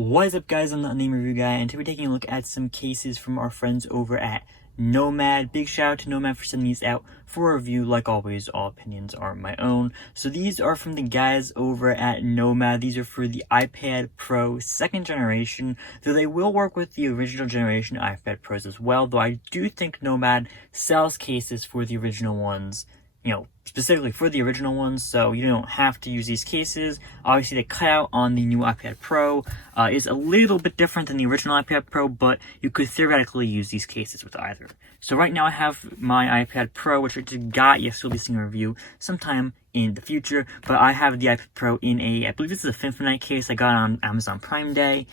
What is up, guys? I'm the Name Review Guy, and today we're taking a look at some cases from our friends over at Nomad. Big shout out to Nomad for sending these out for a review. Like always, all opinions are my own. So these are from the guys over at Nomad. These are for the iPad Pro 2nd generation, though they will work with the original generation iPad Pros as well, though I do think Nomad sells cases for the original ones, specifically for the original ones, so you don't have to use these cases. Obviously, the cutout on the new iPad Pro is a little bit different than the original iPad Pro, but you could theoretically use these cases with either. So right now I have my iPad Pro, which I just got. Yes, we'll be seeing a review sometime in the future, but I have the iPad Pro in I believe this is a Infinite case I got on Amazon Prime Day.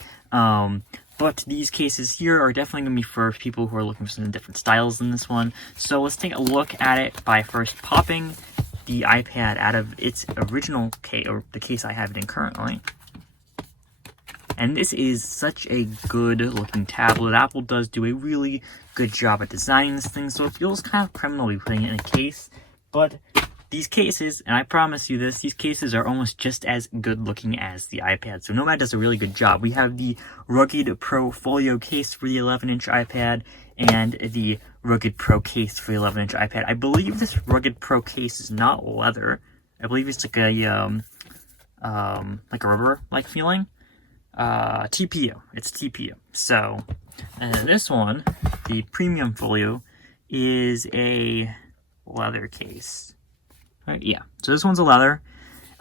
But these cases here are definitely going to be for people who are looking for some different styles than this one. So let's take a look at it by first popping the iPad out of its original case, or the case I have it in currently. And this is such a good looking tablet. Apple does do a really good job at designing this thing, so it feels kind of criminal to be putting it in a case. But these cases, and I promise you this, these cases are almost just as good looking as the iPad. So Nomad does a really good job. We have the Rugged Pro Folio case for the 11-inch iPad and the Rugged Pro case for the 11-inch iPad. I believe this Rugged Pro case is not leather. I believe it's like a rubber-like feeling. TPU. It's TPU. So this one, the Premium Folio, is a leather case. Right, yeah, so this one's a leather.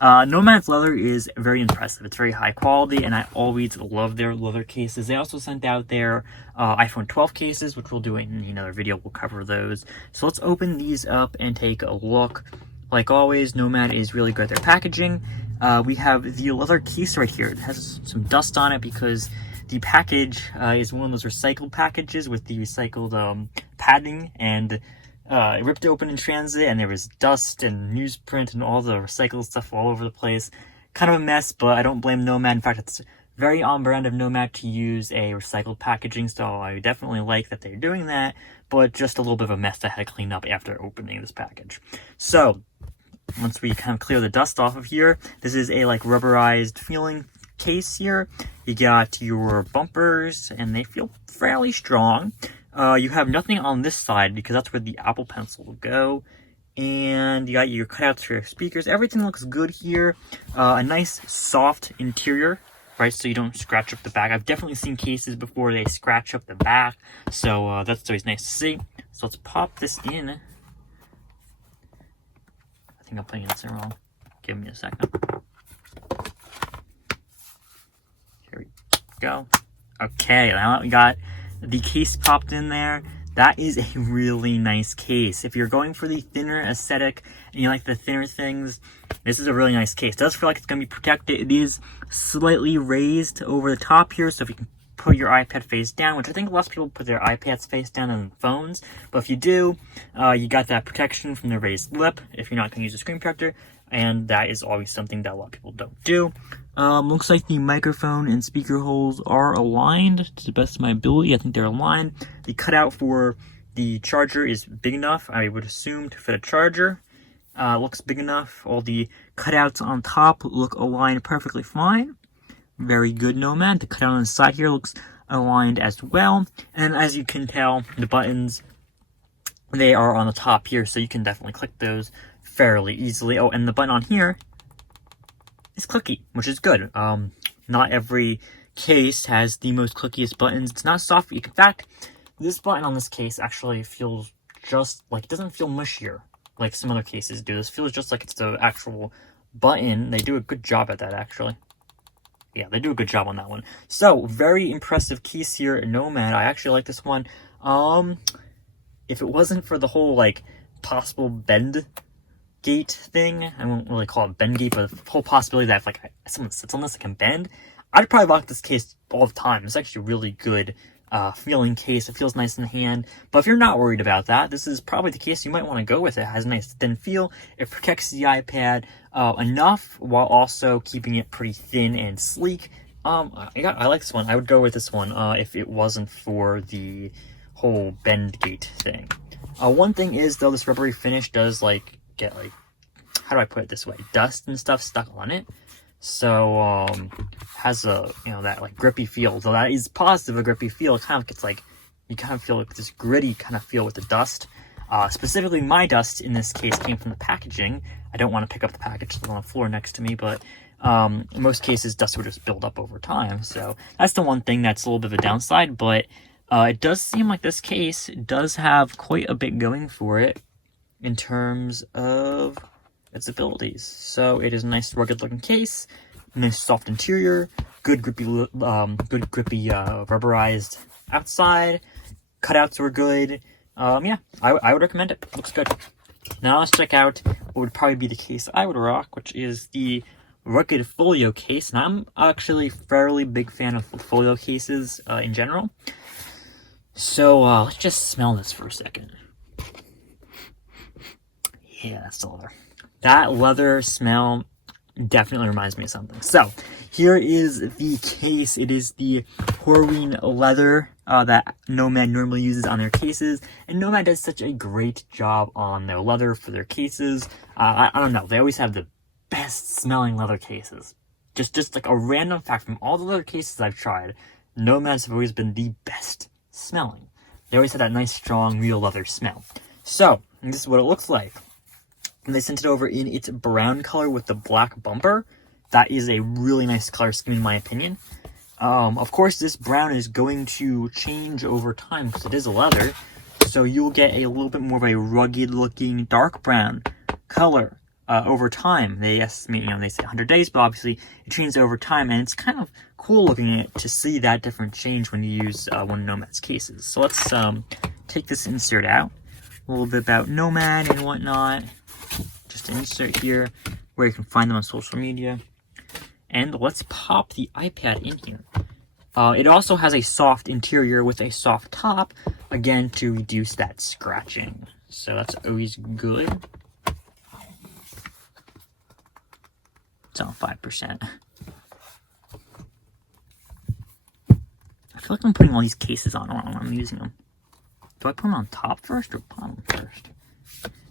Nomad's leather is very impressive. It's very high quality, and I always love their leather cases. They also sent out their iPhone 12 cases, which we'll do in another video. We'll cover those. So let's open these up and take a look. Like always, Nomad is really good at their packaging. We have the leather case right here. It has some dust on it because the package is one of those recycled packages with the recycled padding, and it ripped open in transit, and there was dust and newsprint and all the recycled stuff all over the place. Kind of a mess, but I don't blame Nomad. In fact, it's very on brand of Nomad to use a recycled packaging, so I definitely like that they're doing that, but just a little bit of a mess I had to clean up after opening this package. So once we kind of clear the dust off of here, this is a rubberized feeling case here. You got your bumpers, and they feel fairly strong. You have nothing on this side because that's where the Apple Pencil will go. And you got your cutouts for your speakers. Everything looks good here. A nice soft interior, right? So you don't scratch up the back. I've definitely seen cases before they scratch up the back. So that's always nice to see. So let's pop this in. I think I'm putting this in wrong. Give me a second. Here we go. Okay, now we got the case popped in there. That is a really nice case. If you're going for the thinner aesthetic and you like the thinner things, this is a really nice case. It does feel like it's going to be protected. It is slightly raised over the top here, so if you can put your iPad face down, which I think lots of people put their iPads face down on phones, but if you do, you got that protection from the raised lip if you're not going to use a screen protector, and that is always something that a lot of people don't do. Looks like the microphone and speaker holes are aligned to the best of my ability. I think they're aligned. The cutout for the charger is big enough, I would assume, to fit a charger. Looks big enough. All the cutouts on top look aligned perfectly fine. Very good, Nomad. The cutout on the side here looks aligned as well. And as you can tell, the buttons, they are on the top here, so you can definitely click those fairly easily. Oh, and the button on here is clicky, which is good. Not every case has the most clickiest buttons. It's not soft. In fact, this button on this case actually feels just like, it doesn't feel mushier like some other cases do. This feels just like it's the actual button. They do a good job at that, actually. Yeah, they do a good job on that one. So, very impressive case here at Nomad. I actually like this one. If it wasn't for the whole, possible bend gate thing, I won't really call it bend gate, but the whole possibility that if someone sits on this, it can bend, I'd probably rock this case all the time. It's actually a really good feeling case. It feels nice in the hand. But if you're not worried about that, this is probably the case you might want to go with. It has a nice thin feel. It protects the iPad enough while also keeping it pretty thin and sleek. I like this one. I would go with this one if it wasn't for the whole bend gate thing. One thing is, though, this rubbery finish does get how do I put it this way, dust and stuff stuck on it. So has a, you know, that like grippy feel. So that is positive, a grippy feel. It kind of gets like, you kind of feel like this gritty kind of feel with the dust. Specifically, my dust in this case came from the packaging. I don't want to pick up the package that's on the floor next to me, but in most cases, dust would just build up over time. So that's the one thing that's a little bit of a downside, but it does seem like this case does have quite a bit going for it in terms of its abilities. So it is a nice rugged looking case, nice soft interior, good grippy rubberized outside, cutouts were good. Yeah, I would recommend it. Looks good. Now let's check out what would probably be the case I would rock, which is the rugged Folio case. And I'm actually a fairly big fan of Folio cases in general. So let's just smell this for a second. Yeah, that's the leather. That leather smell definitely reminds me of something. So here is the case. It is the Horween leather that Nomad normally uses on their cases, and Nomad does such a great job on their leather for their cases. I don't know, they always have the best smelling leather cases. Just like a random fact, from all the leather cases I've tried, Nomads have always been the best smelling. They always have that nice, strong, real leather smell. So this is what it looks like. And they sent it over in its brown color with the black bumper. That is a really nice color scheme in my opinion. Of course, this brown is going to change over time because it is a leather. So you'll get a little bit more of a rugged looking dark brown color over time. They estimate, you know, they say 100 days, but obviously it changes over time. And it's kind of cool looking at to see that different change when you use one of Nomad's cases. So let's take this insert out. A little bit about Nomad and whatnot. Just an insert here where you can find them on social media. And let's pop the iPad in here. It also has a soft interior with a soft top, again, to reduce that scratching. So that's always good. It's on 5%. I feel like I'm putting all these cases on wrong when I'm using them. Do I put them on top first or bottom first?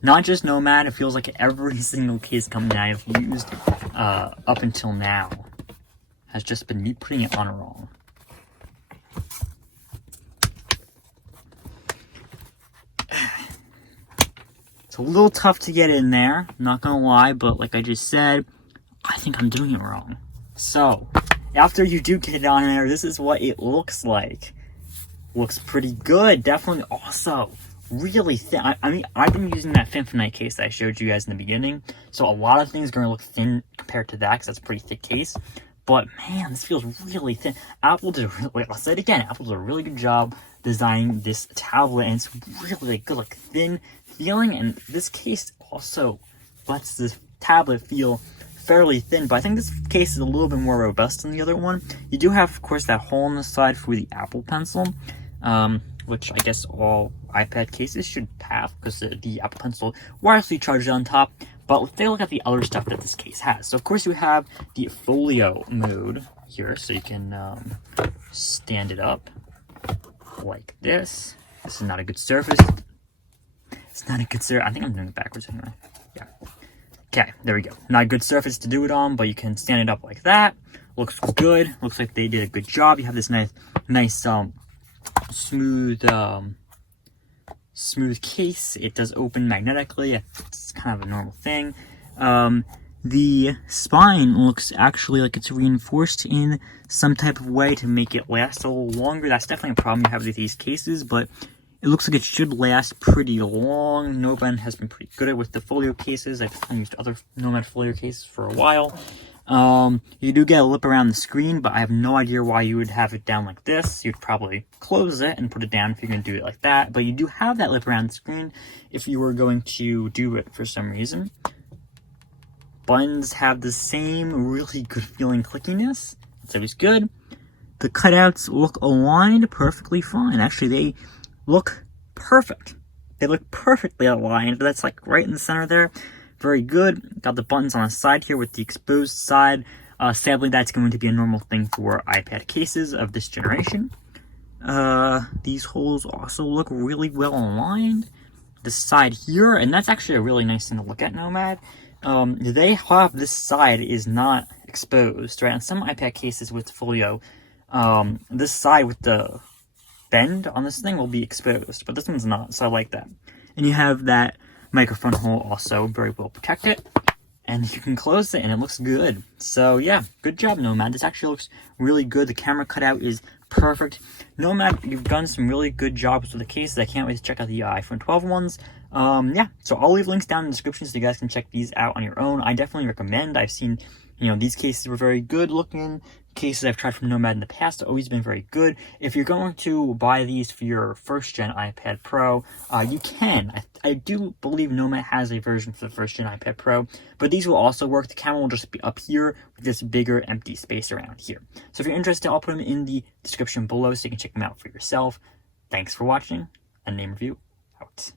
Not just Nomad, it feels like every single case company I've used up until now has just been me putting it on wrong. It's a little tough to get in there, not gonna lie, but like I just said, I think I'm doing it wrong. So, after you do get it on there, this is what it looks like. Looks pretty good, definitely also really thin. I mean, I've been using that Finfonite case that I showed you guys in the beginning, so a lot of things are going to look thin compared to that because that's a pretty thick case. But man, this feels really thin. Apple did I'll say it again, Apple did a really good job designing this tablet, and it's really good, like thin feeling, and this case also lets this tablet feel fairly thin, but I think this case is a little bit more robust than the other one. You do have, of course, that hole in the side for the Apple Pencil, which I guess all iPad cases should have, because the Apple Pencil wirelessly charges on top. But let's take a look at the other stuff that this case has. So of course you have the Folio mode here, so you can stand it up like this. This is not a good surface. It's not a good surface. I think I'm doing it backwards anyway. Yeah. Okay, there we go. Not a good surface to do it on, but you can stand it up like that. Looks good. Looks like they did a good job. You have this nice smooth case. It does open magnetically. It's kind of a normal thing. The spine looks actually like it's reinforced in some type of way to make it last a little longer. That's definitely a problem you have with these cases, but it looks like it should last pretty long. Nomad has been pretty good at with the Folio cases. I've used other Nomad Folio cases for a while. You do get a lip around the screen, but I have no idea why you would have it down like this. You'd probably close it and put it down if you're going to do it like that. But you do have that lip around the screen if you were going to do it for some reason. Buttons have the same really good feeling clickiness. It's always good. The cutouts look aligned perfectly fine. Actually, they look perfect. They look perfectly aligned. That's like right in the center there. Very good. Got the buttons on the side here with the exposed side. Sadly, that's going to be a normal thing for iPad cases of this generation. These holes also look really well aligned. The side here, and that's actually a really nice thing to look at, Nomad. They have this side is not exposed, right? On some iPad cases with Folio, this side with the bend on this thing will be exposed, but this one's not, so I like that. And you have that microphone hole also very well protected, and you can close it and it looks good. So yeah, good job, Nomad. This actually looks really good. The camera cutout is perfect. Nomad, you've done some really good jobs with the cases. I can't wait to check out the iPhone 12 ones. Yeah, so I'll leave links down in the description so you guys can check these out on your own. I definitely recommend. I've seen, these cases were very good looking. Cases I've tried from Nomad in the past have always been very good. If you're going to buy these for your first-gen iPad Pro, you can. I do believe Nomad has a version for the first-gen iPad Pro, but these will also work. The camera will just be up here with this bigger empty space around here. So if you're interested, I'll put them in the description below so you can check them out for yourself. Thanks for watching, and Name Review out.